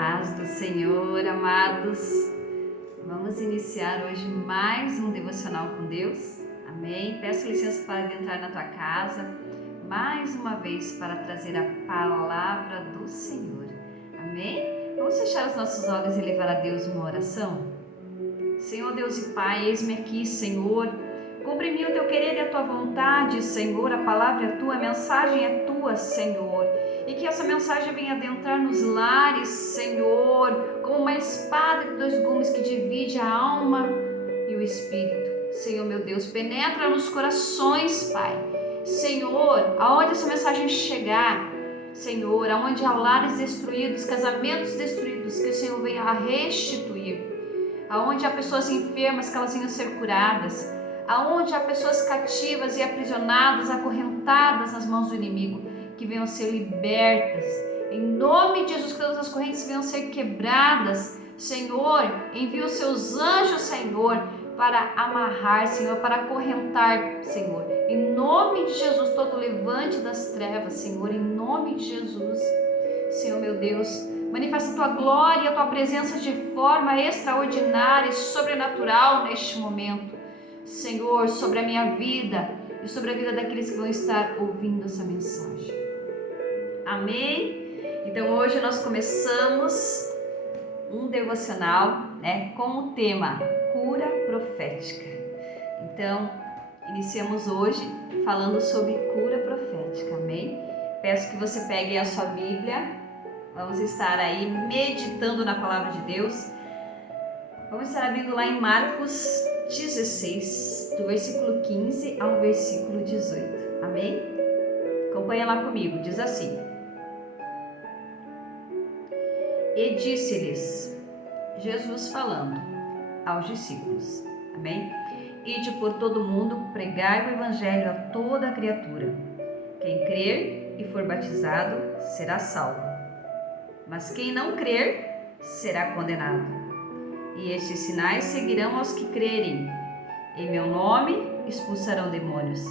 Paz do Senhor, amados. Vamos iniciar hoje mais um devocional com Deus. Amém? Peço licença para adentrar na tua casa mais uma vez para trazer a palavra do Senhor. Amém? Vamos fechar os nossos olhos e levar a Deus uma oração? Senhor Deus e Pai, eis-me aqui, Senhor. Cumpre em mim o teu querer e a tua vontade, Senhor. A palavra é tua, a mensagem é tua, Senhor. E que essa mensagem venha adentrar nos lares, Senhor, como uma espada de dois gumes que divide a alma e o espírito. Senhor, meu Deus, penetra nos corações, Pai. Senhor, aonde essa mensagem chegar, Senhor, aonde há lares destruídos, casamentos destruídos, que o Senhor venha a restituir. Aonde há pessoas enfermas, que elas venham ser curadas. Aonde há pessoas cativas e aprisionadas, acorrentadas nas mãos do inimigo, que venham ser libertas. Em nome de Jesus, que todas as correntes venham ser quebradas. Senhor, envia os seus anjos, Senhor, para amarrar, Senhor, para acorrentar, Senhor. Em nome de Jesus, todo levante das trevas, Senhor, em nome de Jesus. Senhor, meu Deus, manifesta a tua glória e a tua presença de forma extraordinária e sobrenatural neste momento. Senhor, sobre a minha vida e sobre a vida daqueles que vão estar ouvindo essa mensagem. Amém? Então hoje nós começamos um devocional, com o tema cura profética. Então, iniciamos hoje falando sobre cura profética, amém? Peço que você pegue a sua Bíblia, vamos estar aí meditando na palavra de Deus. Vamos estar abrindo lá em Marcos 16, do versículo 15 ao versículo 18, amém? Acompanha lá comigo, diz assim: E disse-lhes, Jesus falando aos discípulos, amém? Ide por todo mundo, pregai o evangelho a toda criatura. Quem crer e for batizado será salvo, mas quem não crer será condenado. E estes sinais seguirão aos que crerem. Em meu nome expulsarão demônios,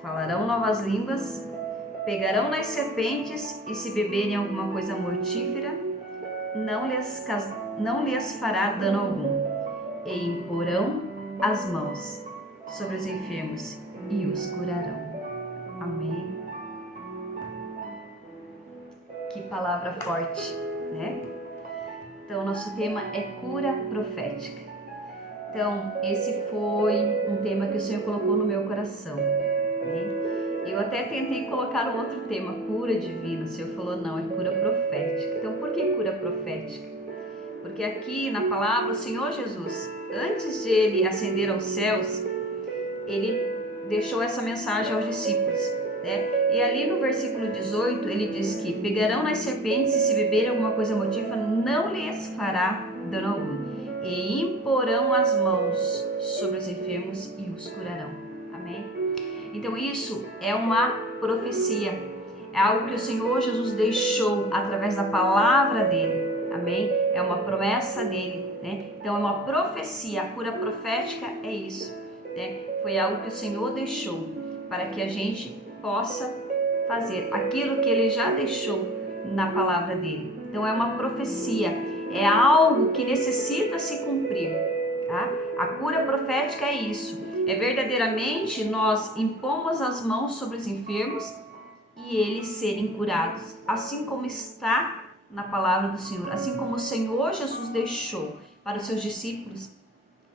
falarão novas línguas, pegarão nas serpentes e se beberem alguma coisa mortífera, não lhes fará dano algum. E imporão as mãos sobre os enfermos e os curarão. Amém. Que palavra forte, né? Então, nosso tema é cura profética. Então, esse foi um tema que o Senhor colocou no meu coração, né? Eu até tentei colocar um outro tema, cura divina. O Senhor falou, não, é cura profética. Então, por que cura profética? Porque aqui na palavra, o Senhor Jesus, antes de Ele ascender aos céus, Ele deixou essa mensagem aos discípulos, né? E ali no versículo 18, Ele diz que pegarão nas serpentes e se beberem alguma coisa mortífera, não lhes fará dano algum. E imporão as mãos sobre os enfermos e os curarão. Amém? Então isso é uma profecia, é algo que o Senhor Jesus deixou através da palavra dele, amém? É uma promessa dele, né? Então é uma profecia, a cura profética é isso, né? Foi algo que o Senhor deixou para que a gente possa fazer aquilo que ele já deixou na palavra dele. Então é uma profecia, é algo que necessita se cumprir, tá? A cura profética é isso. É verdadeiramente nós impomos as mãos sobre os enfermos e eles serem curados, assim como está na palavra do Senhor, assim como o Senhor Jesus deixou para os seus discípulos,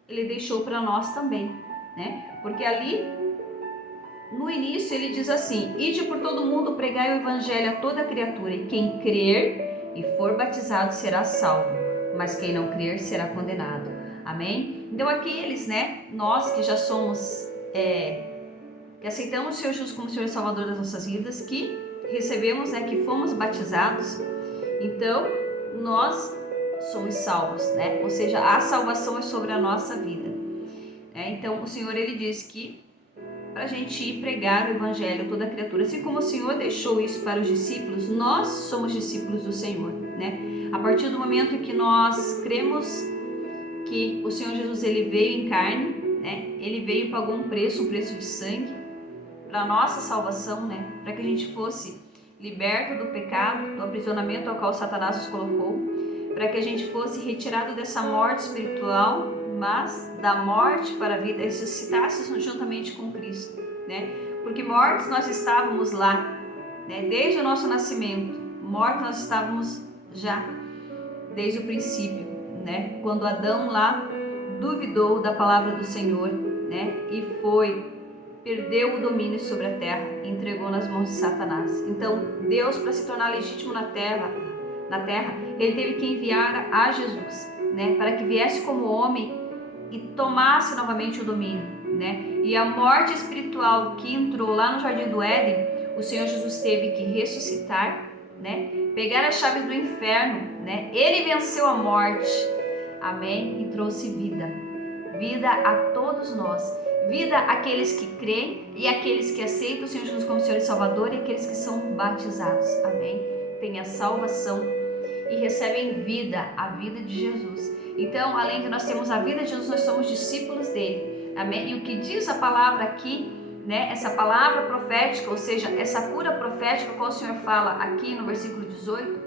Ele deixou para nós também, né? Porque ali, no início, Ele diz assim, ide por todo mundo, pregai o evangelho a toda criatura, e quem crer e for batizado será salvo, mas quem não crer será condenado. Amém? Então aqueles, nós que já somos, que aceitamos o Senhor Jesus como Senhor e Salvador das nossas vidas, que recebemos, que fomos batizados, então nós somos salvos, ou seja, a salvação é sobre a nossa vida. Então o Senhor, Ele diz que para a gente ir pregar o evangelho a toda criatura, assim como o Senhor deixou isso para os discípulos, nós somos discípulos do Senhor, A partir do momento que nós cremos que o Senhor Jesus, Ele veio em carne, Ele veio e pagou um preço de sangue para a nossa salvação, para que a gente fosse liberto do pecado, do aprisionamento ao qual Satanás nos colocou, para que a gente fosse retirado dessa morte espiritual, mas da morte para a vida, ressuscitasse juntamente com Cristo, né? Porque mortos nós estávamos lá, né? Desde o nosso nascimento, mortos nós estávamos já desde o princípio, né? Quando Adão lá duvidou da palavra do Senhor, né? E perdeu o domínio sobre a terra, entregou nas mãos de Satanás. Então, Deus, para se tornar legítimo na terra, ele teve que enviar a Jesus, né? Para que viesse como homem e tomasse novamente o domínio, né? E a morte espiritual que entrou lá no Jardim do Éden, o Senhor Jesus teve que ressuscitar, né? Pegar as chaves do inferno, né? Ele venceu a morte, amém? E trouxe vida a todos nós, vida àqueles que creem e àqueles que aceitam o Senhor Jesus como Senhor e Salvador e àqueles que são batizados, amém? Tem a salvação e recebem vida, a vida de Jesus. Então, além de nós termos a vida de Jesus, nós somos discípulos dele, amém? E o que diz a palavra aqui, né? Essa palavra profética, ou seja, essa cura profética, qual o Senhor fala aqui no versículo 18,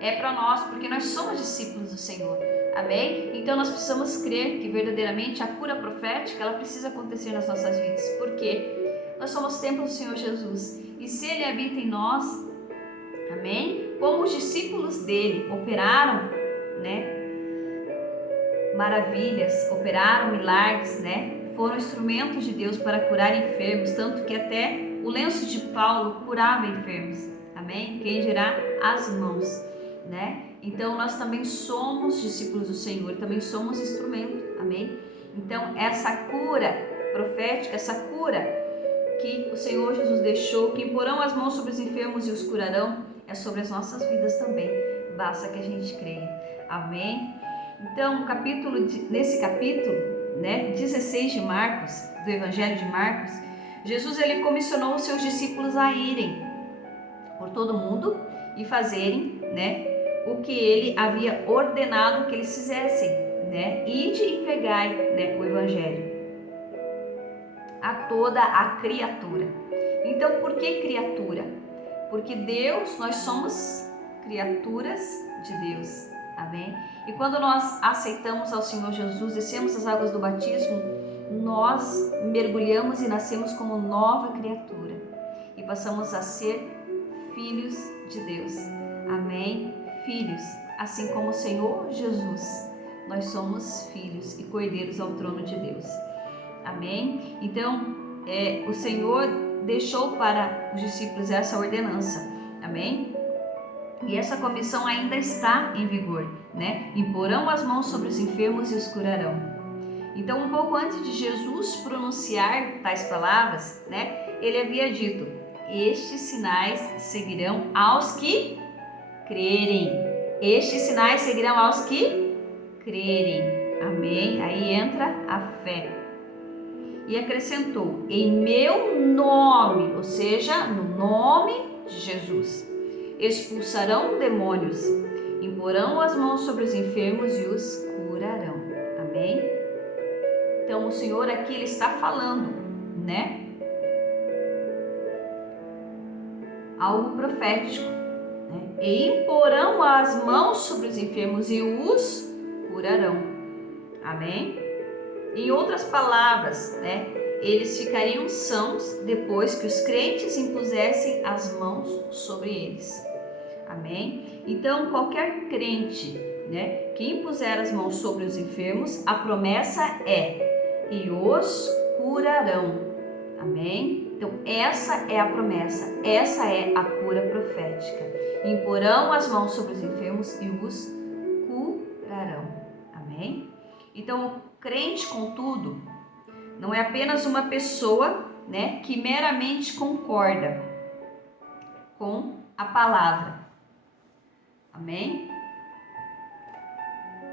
é para nós, porque nós somos discípulos do Senhor, amém? Então, nós precisamos crer que verdadeiramente a cura profética, ela precisa acontecer nas nossas vidas, porque nós somos templo do Senhor Jesus, e se Ele habita em nós, amém? Como os discípulos dele operaram, né? Maravilhas, operaram milagres, né? Foram instrumentos de Deus para curar enfermos, tanto que até o lenço de Paulo curava enfermos, amém? Quem dirá as mãos, né? Então nós também somos discípulos do Senhor, também somos instrumento, amém? Então essa cura profética, essa cura que o Senhor Jesus deixou, que imporão as mãos sobre os enfermos e os curarão, é sobre as nossas vidas também, basta que a gente creia, amém? Então nesse capítulo, né, 16 de Marcos, do Evangelho de Marcos, Jesus ele comissionou os seus discípulos a irem por todo mundo e fazerem, né, o que ele havia ordenado que eles fizessem, né? Ide e pregai, né, o Evangelho a toda a criatura. Então, por que criatura? Porque Deus, nós somos criaturas de Deus, amém? E quando nós aceitamos ao Senhor Jesus, descemos as águas do batismo, nós mergulhamos e nascemos como nova criatura e passamos a ser filhos de Deus, amém? Filhos, assim como o Senhor Jesus, nós somos filhos e cordeiros ao trono de Deus, amém? Então, o Senhor deixou para os discípulos essa ordenança, amém? E essa comissão ainda está em vigor, né? Imporão as mãos sobre os enfermos e os curarão. Então, um pouco antes de Jesus pronunciar tais palavras, né? Ele havia dito: estes sinais seguirão aos que crerem. Estes sinais seguirão aos que crerem. Amém? Aí entra a fé. E acrescentou: em meu nome, ou seja, no nome de Jesus, expulsarão demônios, imporão as mãos sobre os enfermos e os curarão. Amém? Então o Senhor aqui ele está falando, né? Algo profético, né? E imporão as mãos sobre os enfermos e os curarão. Amém? Em outras palavras, né? Eles ficariam sãos depois que os crentes impusessem as mãos sobre eles. Amém? Então, qualquer crente, né, que impuser as mãos sobre os enfermos, a promessa é: e os curarão. Amém? Então, essa é a promessa, essa é a cura profética. Imporão as mãos sobre os enfermos e os curarão. Amém? Então, o crente, contudo, não é apenas uma pessoa, né, que meramente concorda com a palavra. Amém?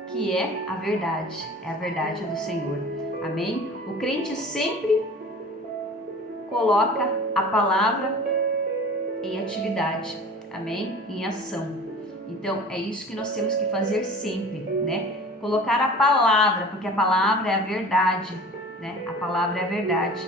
Que é a verdade do Senhor. Amém? O crente sempre coloca a palavra em atividade, amém? Em ação. Então, é isso que nós temos que fazer sempre, né? Colocar a palavra, porque a palavra é a verdade, né? A palavra é a verdade.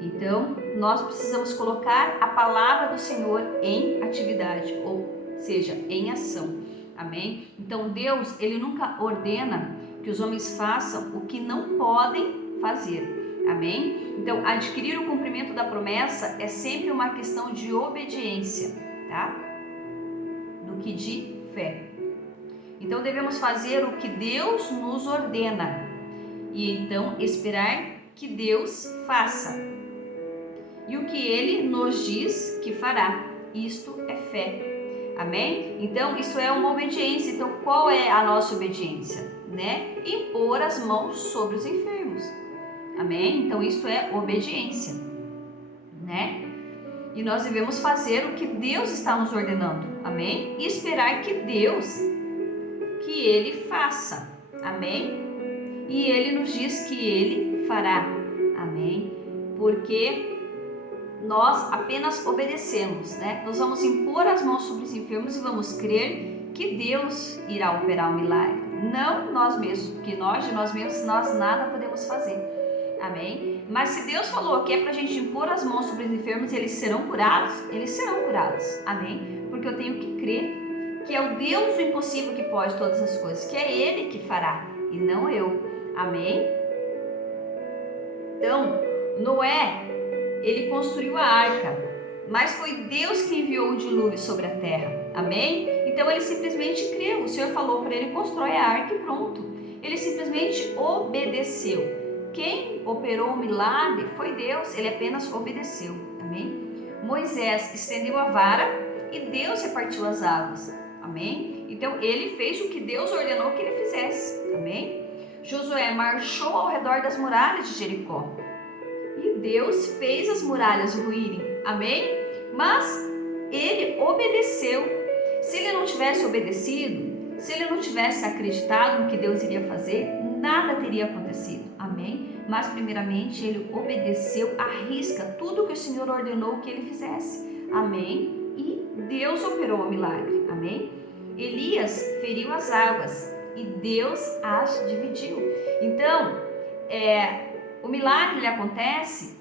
Então, nós precisamos colocar a palavra do Senhor em atividade, ou seja, em ação. Amém? Então Deus, ele nunca ordena que os homens façam o que não podem fazer. Amém? Então adquirir o cumprimento da promessa é sempre uma questão de obediência, tá? Do que de fé. Então devemos fazer o que Deus nos ordena e então esperar que Deus faça. E o que Ele nos diz que fará. Isto é fé. Amém? Então, isso é uma obediência. Então, qual é a nossa obediência? Né? Impor as mãos sobre os enfermos. Amém? Então, isso é obediência. Né? E nós devemos fazer o que Deus está nos ordenando. Amém? E esperar que Ele faça. Amém? E Ele nos diz que Ele fará. Amém? Porque nós apenas obedecemos, né? Nós vamos impor as mãos sobre os enfermos e vamos crer que Deus irá operar o milagre. Não nós mesmos, porque de nós mesmos, nós nada podemos fazer. Amém? Mas se Deus falou que é para a gente impor as mãos sobre os enfermos e eles serão curados, eles serão curados. Amém? Porque eu tenho que crer que é o Deus do impossível que pode todas as coisas, que é Ele que fará e não eu. Amém? Então, Noé, ele construiu a arca, mas foi Deus que enviou o dilúvio sobre a terra. Amém? Então ele simplesmente creu. O Senhor falou para ele: constrói a arca e pronto. Ele simplesmente obedeceu. Quem operou o milagre foi Deus. Ele apenas obedeceu. Amém? Moisés estendeu a vara e Deus repartiu as águas. Amém? Então ele fez o que Deus ordenou que ele fizesse. Amém? Josué marchou ao redor das muralhas de Jericó. E Deus fez as muralhas ruírem. Amém? Mas ele obedeceu. Se ele não tivesse obedecido, se ele não tivesse acreditado no que Deus iria fazer, nada teria acontecido. Amém? Mas primeiramente ele obedeceu à risca tudo que o Senhor ordenou que ele fizesse. Amém? E Deus operou o milagre. Amém? Elias feriu as águas e Deus as dividiu. Então, o milagre ele acontece,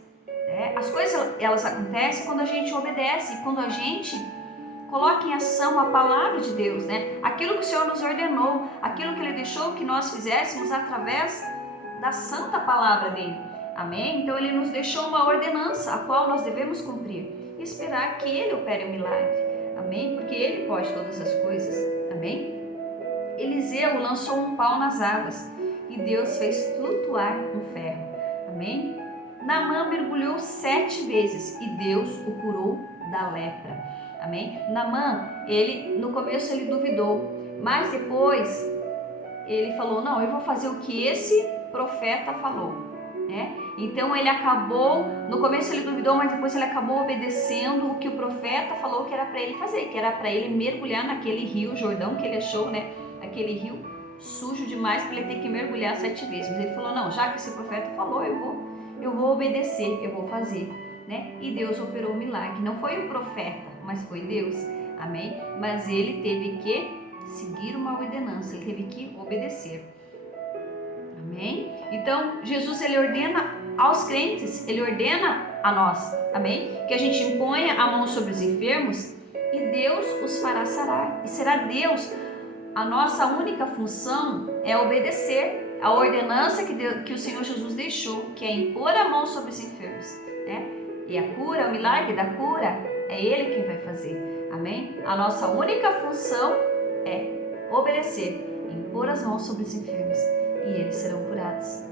as coisas elas acontecem quando a gente obedece, quando a gente coloca em ação a palavra de Deus, né? Aquilo que o Senhor nos ordenou, aquilo que Ele deixou que nós fizéssemos através da santa palavra dele. Amém? Então Ele nos deixou uma ordenança a qual nós devemos cumprir e esperar que Ele opere o milagre. Amém? Porque Ele pode todas as coisas. Amém? Eliseu lançou um pau nas águas e Deus fez flutuar um ferro. Amém? Naamã mergulhou 7 vezes e Deus o curou da lepra. Amém? Naamã, no começo ele duvidou, mas depois ele falou: não, eu vou fazer o que esse profeta falou, né? Então ele acabou, no começo ele duvidou, mas depois ele acabou obedecendo o que o profeta falou que era para ele fazer, que era para ele mergulhar naquele rio Jordão que ele achou, né? Aquele rio sujo demais para ele ter que mergulhar 7 vezes. Mas ele falou: não, já que esse profeta falou, eu vou obedecer, eu vou fazer, né? E Deus operou o milagre. Não foi o profeta, mas foi Deus. Amém? Mas ele teve que seguir uma ordenança, ele teve que obedecer. Amém? Então, Jesus, ele ordena aos crentes, ele ordena a nós, amém? Que a gente imponha a mão sobre os enfermos e Deus os fará sarar. E será Deus. A nossa única função é obedecer a ordenança que o Senhor Jesus deixou, que é impor a mão sobre os enfermos, né? E a cura, o milagre da cura, é Ele quem vai fazer, amém? A nossa única função é obedecer, impor as mãos sobre os enfermos e eles serão curados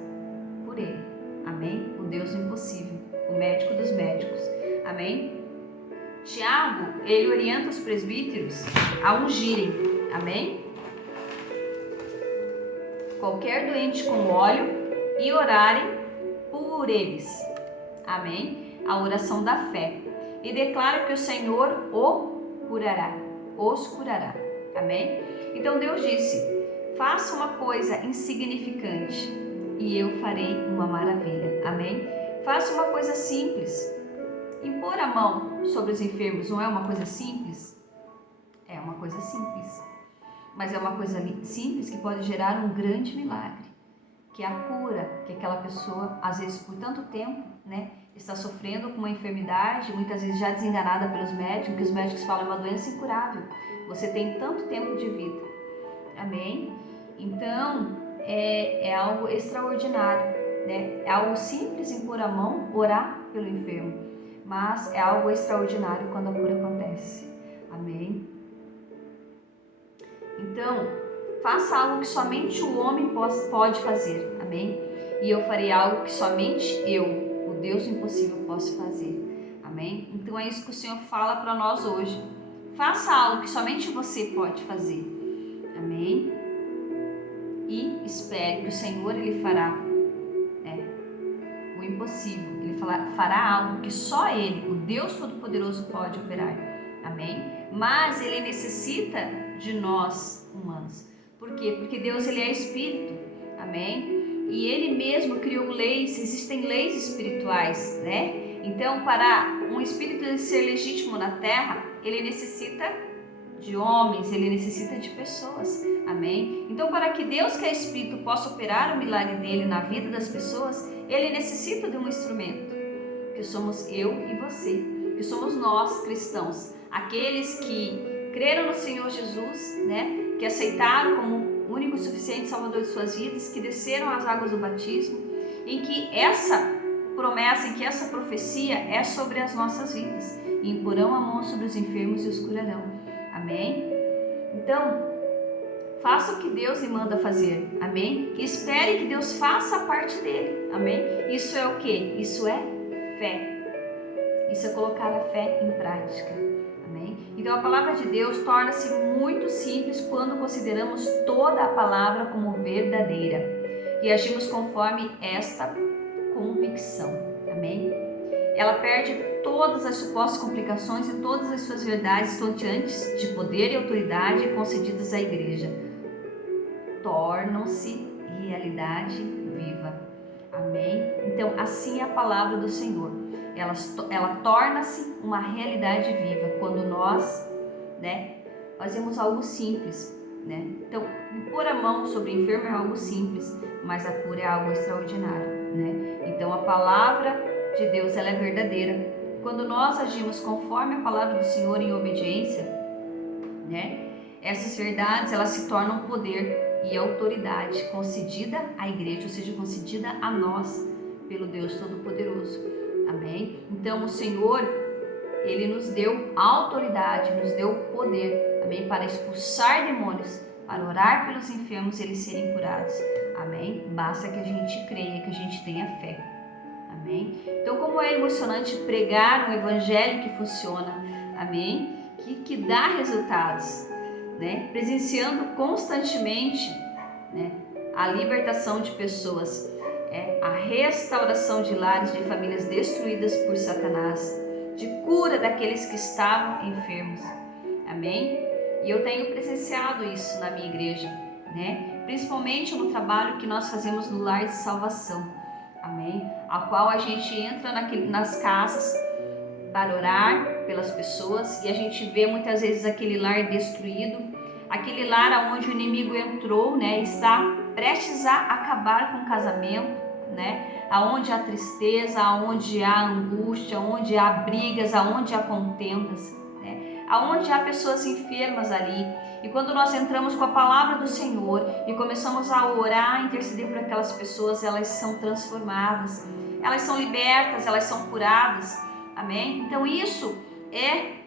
por Ele, amém? O Deus do impossível, o médico dos médicos, amém? Tiago, ele orienta os presbíteros a ungirem, amém? Qualquer doente com óleo e orarem por eles, amém? A oração da fé, e declara que o Senhor os curará, amém? Então Deus disse: faça uma coisa insignificante e eu farei uma maravilha, amém? Faça uma coisa simples. Impor a mão sobre os enfermos não é uma coisa simples? É uma coisa simples, mas é uma coisa simples que pode gerar um grande milagre, que é a cura, que aquela pessoa, às vezes por tanto tempo, né, está sofrendo com uma enfermidade, muitas vezes já desenganada pelos médicos, que os médicos falam é uma doença incurável, você tem tanto tempo de vida, Amém? Então, é algo extraordinário, né? É algo simples impor a mão, orar pelo enfermo, mas é algo extraordinário quando a cura acontece. Amém? Então, faça algo que somente o homem pode fazer. Amém? E eu farei algo que somente eu, o Deus impossível, posso fazer. Amém? Então é isso que o Senhor fala para nós hoje. Faça algo que somente você pode fazer. Amém? E espere que o Senhor, Ele fará o impossível. Ele fará algo que só Ele, o Deus Todo-Poderoso, pode operar. Amém? Mas Ele necessita de nós, humanos. Por quê? Porque Deus, Ele é Espírito. Amém? E Ele mesmo criou leis, existem leis espirituais, né? Então, para um espírito ser legítimo na terra, ele necessita de homens, ele necessita de pessoas, amém? Então, para que Deus, que é Espírito, possa operar o milagre dele na vida das pessoas, ele necessita de um instrumento, que somos eu e você, que somos nós, cristãos, aqueles que creram no Senhor Jesus, né? Que aceitaram como único e suficiente Salvador de suas vidas, que desceram as águas do batismo, em que essa promessa, em que essa profecia é sobre as nossas vidas, e imporão a mão sobre os enfermos e os curarão. Amém? Então, faça o que Deus lhe manda fazer. Amém? E espere que Deus faça a parte dele. Amém? Isso é o quê? Isso é fé. Isso é colocar a fé em prática. Amém? Então, a palavra de Deus torna-se muito simples quando consideramos toda a palavra como verdadeira e agimos conforme esta convicção. Amém? Ela perde todas as supostas complicações e todas as suas verdades estonteantes de poder e autoridade concedidas à igreja. Tornam-se realidade viva. Amém? Então, assim é a palavra do Senhor. Ela torna-se uma realidade viva quando nós, fazemos algo simples, né? Então, pôr a mão sobre o enfermo é algo simples, mas a cura é algo extraordinário, né? Então, a palavra de Deus, ela é verdadeira. Quando nós agimos conforme a palavra do Senhor em obediência, né? Essas verdades, elas se tornam poder e autoridade concedida à igreja, ou seja, concedida a nós pelo Deus Todo-Poderoso. Amém? Então, o Senhor, Ele nos deu autoridade, nos deu poder, amém? Para expulsar demônios, para orar pelos enfermos e eles serem curados. Amém? Basta que a gente creia, que a gente tenha fé. Amém? Então, como é emocionante pregar um evangelho que funciona, amém? Que dá resultados, né? Presenciando constantemente, né, a libertação de pessoas, a restauração de lares, de famílias destruídas por Satanás, de cura daqueles que estavam enfermos. Amém? E eu tenho presenciado isso na minha igreja, né? Principalmente no trabalho que nós fazemos no lar de salvação. Amém? A qual a gente entra nas casas para orar pelas pessoas e a gente vê muitas vezes aquele lar destruído, aquele lar onde o inimigo entrou, né? Está prestes a acabar com o casamento, né? Aonde há tristeza, aonde há angústia, aonde há brigas, aonde há contendas, né? Aonde há pessoas enfermas ali. E quando nós entramos com a palavra do Senhor e começamos a orar, interceder por aquelas pessoas, elas são transformadas, elas são libertas, elas são curadas. Amém? Então isso é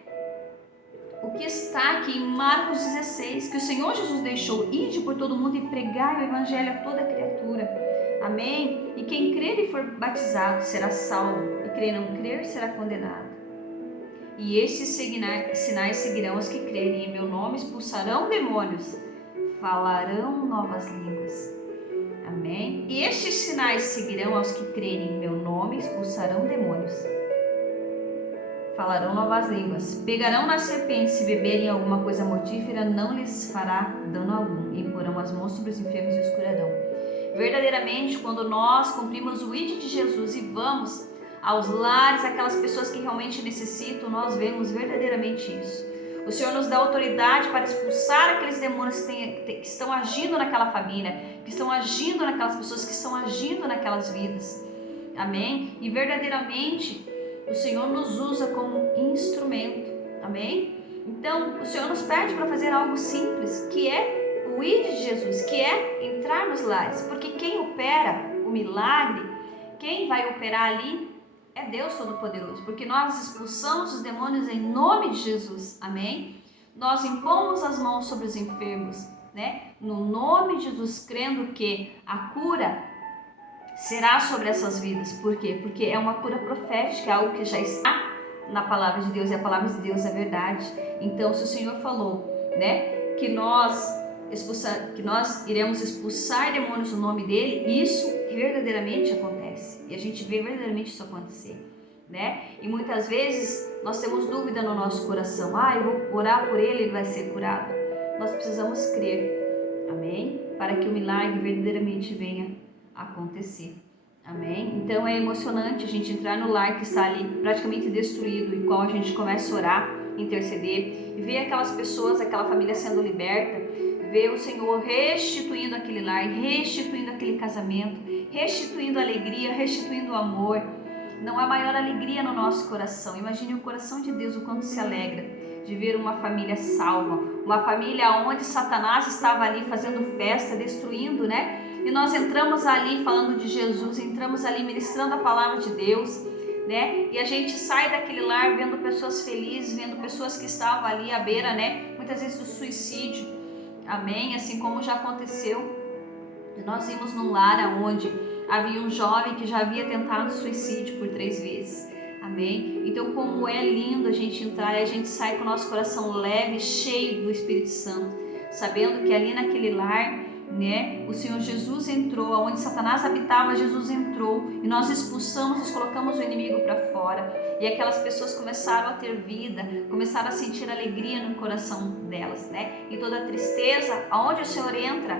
o que está aqui em Marcos 16, que o Senhor Jesus deixou: ide por todo mundo e pregai o evangelho a toda criatura. Amém? E quem crer e for batizado será salvo, e quem não crer será condenado. E estes sinais seguirão os que crerem em meu nome, expulsarão demônios, falarão novas línguas. Amém? E estes sinais seguirão aos que crerem em meu nome, expulsarão demônios, falarão novas línguas, pegarão nas serpentes, se beberem alguma coisa mortífera, não lhes fará dano algum, e porão as mãos sobre os enfermos e os curarão. Verdadeiramente, quando nós cumprimos o ID de Jesus e vamos aos lares, aquelas pessoas que realmente necessitam, nós vemos verdadeiramente isso. O Senhor nos dá autoridade para expulsar aqueles demônios que estão agindo naquela família, que estão agindo naquelas pessoas, que estão agindo naquelas vidas. Amém? E verdadeiramente o Senhor nos usa como instrumento. Amém? Então, o Senhor nos pede para fazer algo simples, que é o ID de Jesus, que é entrar nos lares, porque quem opera o milagre, quem vai operar ali é Deus Todo-Poderoso, porque nós expulsamos os demônios em nome de Jesus, amém? Nós impomos as mãos sobre os enfermos, né? No nome de Jesus, crendo que a cura será sobre essas vidas. Por quê? Porque é uma cura profética, é algo que já está na palavra de Deus, e a palavra de Deus é verdade. Então, se o Senhor falou, né, que nós iremos expulsar demônios no nome dele, isso verdadeiramente acontece. E a gente vê verdadeiramente isso acontecer, né? E muitas vezes nós temos dúvida no nosso coração. Eu vou orar por ele, ele vai ser curado. Nós precisamos crer, amém? Para que o milagre verdadeiramente venha acontecer, amém? Então é emocionante a gente entrar no lar que está ali praticamente destruído, e qual a gente começa a orar, interceder, e ver aquelas pessoas, aquela família sendo liberta, ver o Senhor restituindo aquele lar, restituindo aquele casamento, restituindo a alegria, restituindo o amor. Não há maior alegria no nosso coração. Imagine o coração de Deus, o quanto se alegra de ver uma família salva, uma família onde Satanás estava ali fazendo festa, destruindo, né? E nós entramos ali falando de Jesus, entramos ali ministrando a palavra de Deus, né? E a gente sai daquele lar vendo pessoas felizes, vendo pessoas que estavam ali à beira, né? Muitas vezes do suicídio, amém? Assim como já aconteceu. Nós vimos num lar onde havia um jovem que já havia tentado suicídio por 3 vezes, amém? Então, como é lindo a gente entrar e a gente sai com o nosso coração leve, cheio do Espírito Santo, sabendo que ali naquele lar, né, o Senhor Jesus entrou, onde Satanás habitava, Jesus entrou, e nós expulsamos, nós colocamos o inimigo para fora, e aquelas pessoas começaram a ter vida, começaram a sentir alegria no coração delas, né? E toda tristeza, aonde o Senhor entra,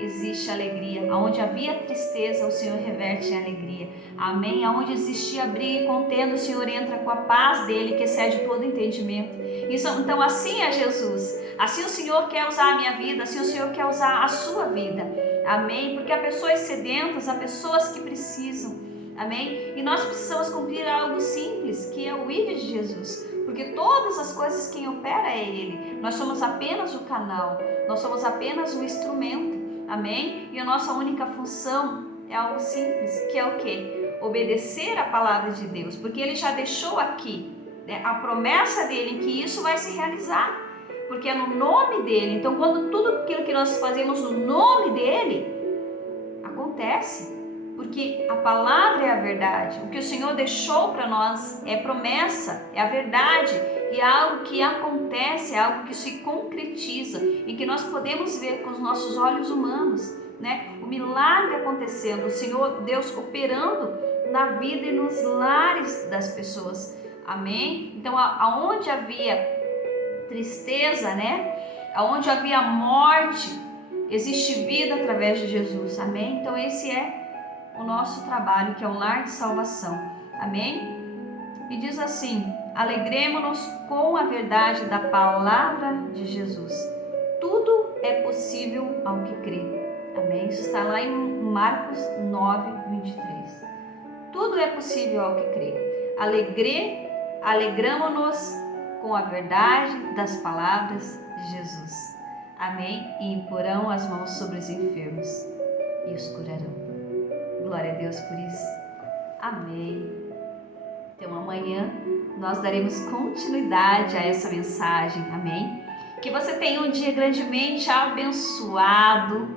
existe alegria. Aonde havia tristeza, o Senhor reverte em alegria, amém? Aonde existia briga e contenda, o Senhor entra com a paz dele, que excede todo entendimento. Então assim é Jesus, assim o Senhor quer usar a minha vida, assim o Senhor quer usar a sua vida, amém? Porque há pessoas sedentas, há pessoas que precisam, amém? E nós precisamos cumprir algo simples, que é o ID de Jesus, porque todas as coisas quem opera é Ele. Nós somos apenas o canal, nós somos apenas o instrumento, amém? E a nossa única função é algo simples, que é o quê? Obedecer a palavra de Deus, porque Ele já deixou aqui, né, a promessa dele, que isso vai se realizar, porque é no nome dele. Então, quando tudo aquilo que nós fazemos no nome dele acontece, porque a palavra é a verdade, o que o Senhor deixou para nós é promessa, é a verdade, e é algo que acontece, é algo que se concretiza e que nós podemos ver com os nossos olhos humanos, né? O milagre acontecendo, o Senhor Deus operando na vida e nos lares das pessoas, amém? Então, aonde havia tristeza, né? Aonde havia morte, existe vida através de Jesus, amém? Então esse é o nosso trabalho, que é o lar de salvação, amém? E diz assim: alegremo-nos com a verdade da palavra de Jesus. Tudo é possível ao que crê, amém? Isso está lá em Marcos 9:23. Tudo é possível ao que crê. Alegramo-nos com a verdade das palavras de Jesus, amém? E imporão as mãos sobre os enfermos e os curarão. Glória a Deus por isso, amém. Então amanhã nós daremos continuidade a essa mensagem, amém? Que você tenha um dia grandemente abençoado,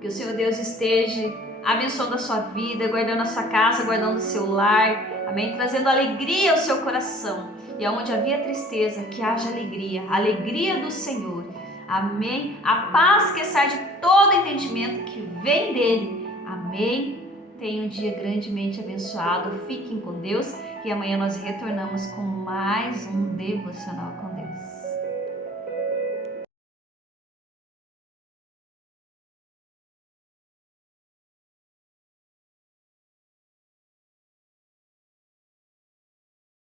que o Senhor Deus esteja abençoando a sua vida, guardando a sua casa, guardando o seu lar, amém? Trazendo alegria ao seu coração, e aonde havia tristeza, que haja alegria, a alegria do Senhor, amém? A paz que excede todo entendimento, que vem dele, amém? Tenha um dia grandemente abençoado, fiquem com Deus, e amanhã nós retornamos com mais um devocional com Deus.